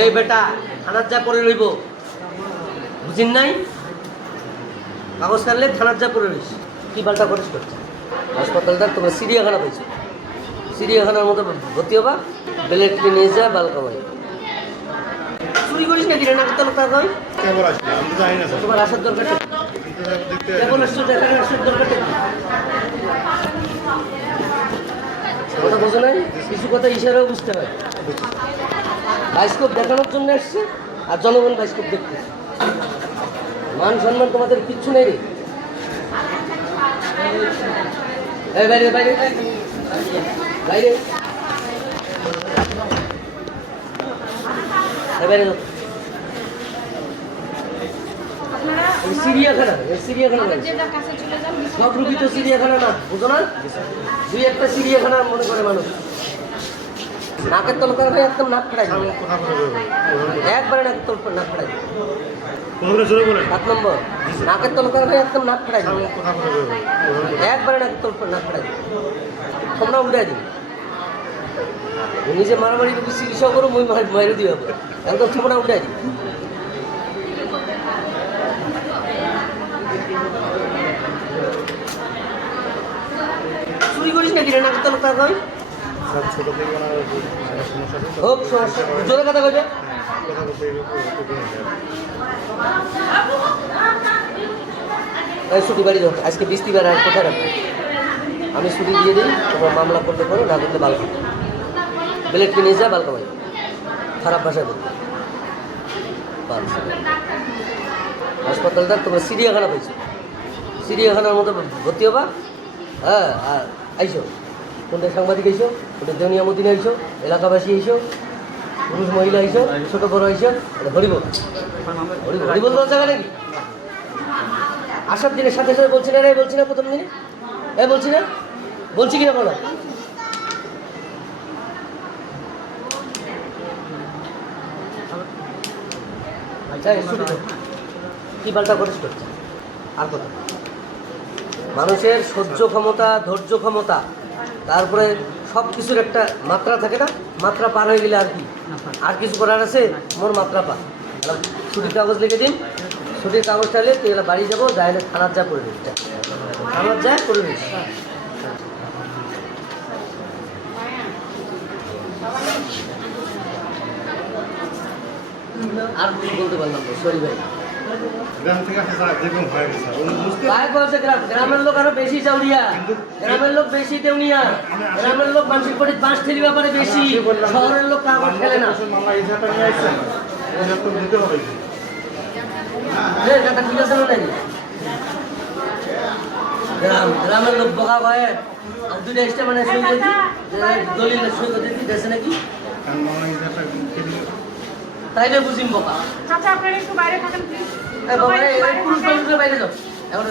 এই বেটা থানার যা পরে রইব। বুঝিন নাই? কাগজ কাটলে থানার যা পরে রইস। কি পাল্টা করিস করছে হাসপাতালটা তোমরা চিড়িয়াখানা পাইছো। চিড়িয়াখানার মতো ভর্তি হবা বেলেটকে নিয়ে যা বাল কামাই। চুরি করিস নাকি রে? নাকি তোর কাজ হয় তোমার আসার দরকার নেই। কেবল আসছো দেখার আসার দরকার কথা বোঝো নাই? কিছু কথা ইশারাও বুঝতে হয়। বাইস্কোপ দেখানোর জন্য এসছে আর জনগণ বাইস্কোপ দেখতে মান সম্মান তোমাদের কিচ্ছু নেই রে। বাইরে বাইরে বাইরে। বাইরে। যান সব রুগী তো চিড়িয়াখানা না বুঝো না? দুই একটা চিড়িয়াখানা মনে করে মানুষ। নাকের তলকার হয়ে একদম নাক বলব একবারে নাকের তল নাক করে সাত নম্বর। নাকের তলকার হয়ে একদম নাক বলব একবারে নাকের তল নাক ফেড়াই তোমরা উল্টাই দিন নিজে মারামারি চিকিৎসা করো মই মারি দিয়ে হবে একদম তোমরা উল্টাই দিন চুরি করিস নাকি রে নাকের তলকার হয় হোক সমস্যা জোরে কথা কইবে বলতে এই ছুটি বাড়ি আজকে বৃষ্টিবার আর কোথায় রাখব? আমি ছুটি দিয়ে দিই তোমার মামলা করতে করো না করতে বালকা ব্লেডকে নিয়ে যা বালকা ভাই খারাপ ভাষা করতে হাসপাতালটা তোমরা চিড়িয়াখানা পাইছো। চিড়িয়াখানার মতো ভর্তি হবা। হ্যাঁ আর আইসো। কোনটা সাংবাদিক আইসো? কোনটা দেউনিয়া মদিন আইসো এলাকাবাসী আইসো পুরুষ মহিলা আইসো ছোট বড় আইসো হরিবল হরিবল নাকি? আসার দিনের সাথে সাথে বলছি না রে, বলছি না প্রথম দিনে? এ, বলছি না? বলছি কিনা বলো? আচ্ছা। কি পাল্টা করিস করছে আর কথা মানুষের সহ্য ক্ষমতা, ধৈর্য ক্ষমতা, তারপরে সব কিছুর একটা মাত্রা থাকে না, মাত্রা পার হয়ে গেলে আর কি? আর কিছু করার আছে, মোর মাত্রা পা ছুটির কাগজ লিখে দিন, ছুটির কাগজ চাইলে তুই বাড়ি যাব যাই না থানার যা করে দিস থানার যা করে দিস আর কিছু বলতে পারলাম সরি ভাই। গ্রাম থেকে আসে স্যার যেরকম হয় স্যার। উনি বলছে গ্রাম গ্রামের লোক আরও বেশি চাউরিয়া। গ্রামের লোক বেশি দেউনিয়া। গ্রামের লোক মানসিক পরি বাঁশ ঠেলি ব্যাপারে বেশি। শহরের লোক কাগজ খেলে না। ঠিক আছে না গ্রাম গ্রামের লোক বকা ভয়ে আর দুইটা এক্সট্রা মানে দলিল নাকি? তাইলে বুঝিম বকা? চাচা আপনারা একটু বাইরে থাকেন প্লিজ বাবা বাইরে যাও। এখন